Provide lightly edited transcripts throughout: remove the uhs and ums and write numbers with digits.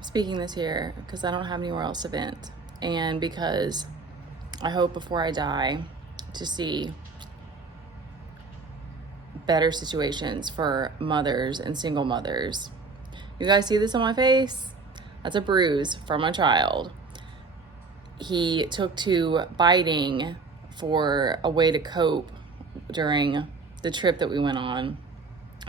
speaking this here because I don't have anywhere else to vent, and because I hope before I die to see better situations for mothers and single mothers. You guys see this on my face? That's a bruise from a child. He took to biting for a way to cope during the trip that we went on.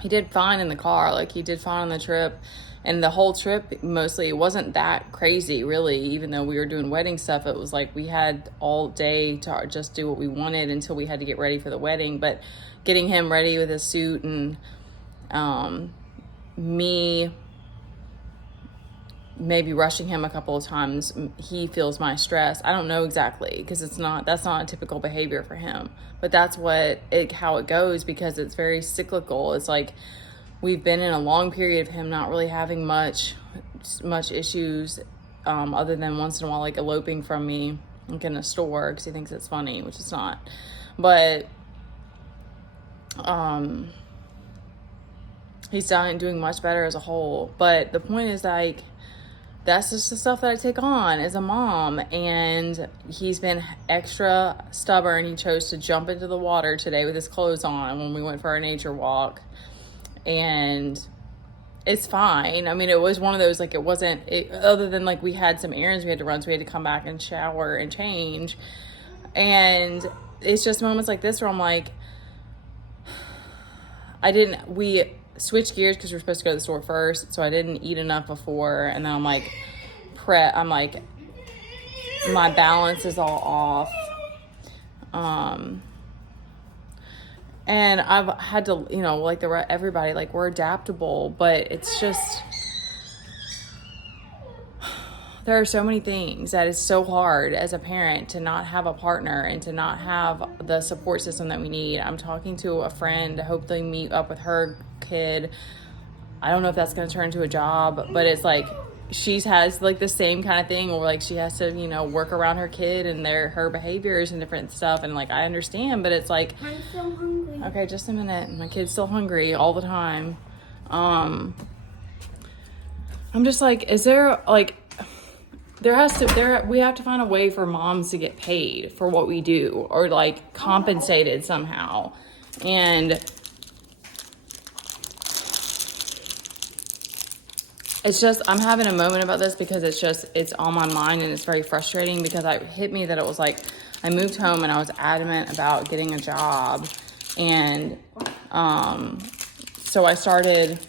He did fine in the car, like he did fine on the trip. And the whole trip, mostly, it wasn't that crazy, really. Even though we were doing wedding stuff, it was like we had all day to just do what we wanted until we had to get ready for the wedding. But getting him ready with his suit and me maybe rushing him a couple of times, he feels my stress. I don't know exactly, because that's not a typical behavior for him. But that's how it goes, because it's very cyclical. It's like we've been in a long period of him not really having much issues, other than once in a while, like eloping from me, like in a store, because he thinks it's funny, which it's not. But he's doing much better as a whole. But the point is, like, that's just the stuff that I take on as a mom. And he's been extra stubborn. He chose to jump into the water today with his clothes on when we went for our nature walk. And it's fine. I mean, it was one of those, like, other than, like, we had some errands we had to run, so we had to come back and shower and change. And it's just moments like this where I'm like, we switched gears because we were supposed to go to the store first, so I didn't eat enough before, and then I'm like, my balance is all off. And I've had to, like everybody, like, we're adaptable, but it's just, there are so many things that is so hard as a parent to not have a partner and to not have the support system that we need. I'm talking to a friend to hopefully meet up with her kid. I don't know if that's going to turn into a job, but it's like she has like the same kind of thing where, like, she has to, work around her kid and her behaviors and different stuff. And, like, I understand, but it's like, I'm still hungry. Okay, just a minute. My kid's still hungry all the time. I'm just like, is there, like, we have to find a way for moms to get paid for what we do, or, like, compensated somehow. And it's just, I'm having a moment about this because it's on my mind, and it's very frustrating because it hit me that it was like, I moved home and I was adamant about getting a job. And so I started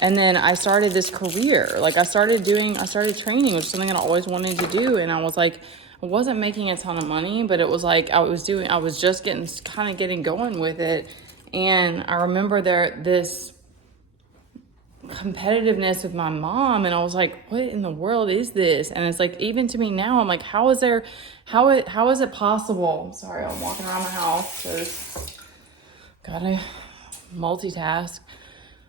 this career. Like, I started training, which is something that I always wanted to do. And I was like, I wasn't making a ton of money, but it was like, I was just getting going with it. And I remember this competitiveness with my mom, and I was like, what in the world is this? And it's like, even to me now, I'm like, how is it possible? Sorry, I'm walking around my house because gotta multitask.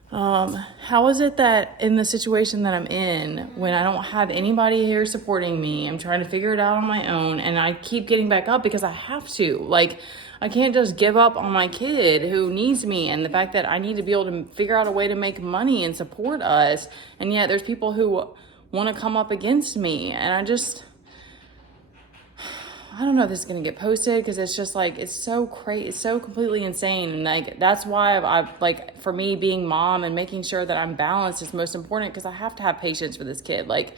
How is it that in the situation that I'm in, when I don't have anybody here supporting me, I'm trying to figure it out on my own, and I keep getting back up because I have to, like, I can't just give up on my kid who needs me, and the fact that I need to be able to figure out a way to make money and support us, and yet there's people who want to come up against me, and I don't know if this is going to get posted, because it's just like, it's so crazy, it's so completely insane. And, like, that's why I've like, for me, being mom and making sure that I'm balanced is most important, because I have to have patience for this kid. Like,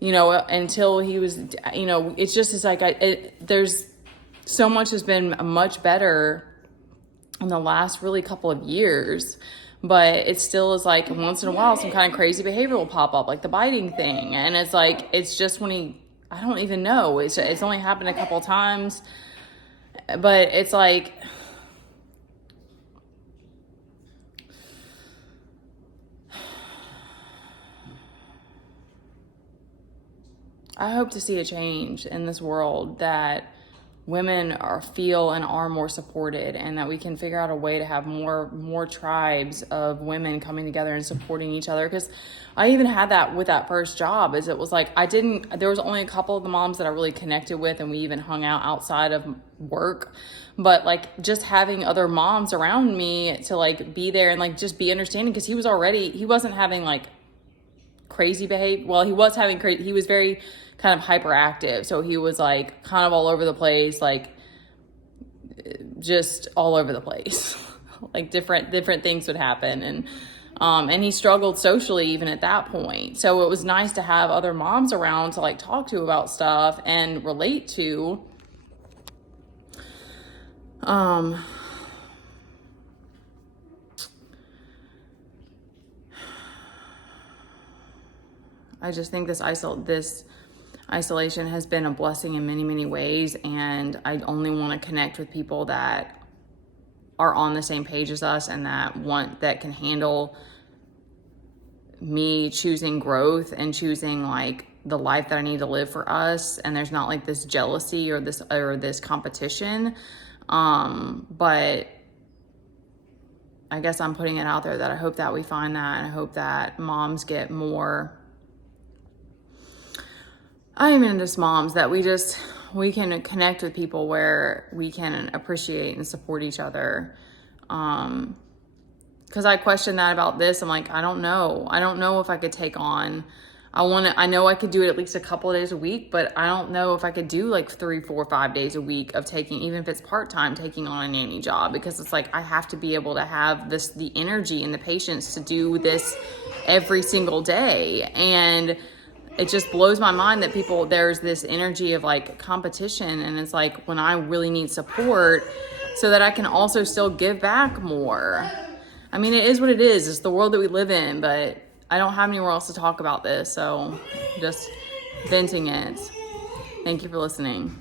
until he was, it's just, it's like, there's so much has been much better in the last really couple of years, but it still is like, once in a while, some kind of crazy behavior will pop up, like the biting thing. And it's like, it's just I don't even know. It's only happened a couple times, but it's like, I hope to see a change in this world, that women feel and are more supported, and that we can figure out a way to have more tribes of women coming together and supporting each other. Because I even had that with that first job, is it was like, there was only a couple of the moms that I really connected with, and we even hung out outside of work. But, like, just having other moms around me to, like, be there and, like, just be understanding, because he wasn't having, like, crazy behavior. Well, he was having crazy, he was very kind of hyperactive. So he was like kind of all over the place, like just all over the place. Like different things would happen. And he struggled socially even at that point. So it was nice to have other moms around to like talk to about stuff and relate to. I just think this isolation has been a blessing in many, many ways. And I only want to connect with people that are on the same page as us and that can handle me choosing growth and choosing like the life that I need to live for us. And there's not like this jealousy or this competition. But I guess I'm putting it out there that I hope that we find that, and I hope that moms get more, I am into moms, that we can connect with people where we can appreciate and support each other. Because I question that about this. I'm like, I don't know if I could take on, I know I could do it at least a couple of days a week, but I don't know if I could do like 3, 4, 5 days a week of taking, even if it's part-time, taking on a nanny job, because it's like, I have to be able to have the energy and the patience to do this every single day. And it just blows my mind that there's this energy of like competition. And it's like, when I really need support so that I can also still give back more. I mean, it is what it is. It's the world that we live in, but I don't have anywhere else to talk about this. So just venting it. Thank you for listening.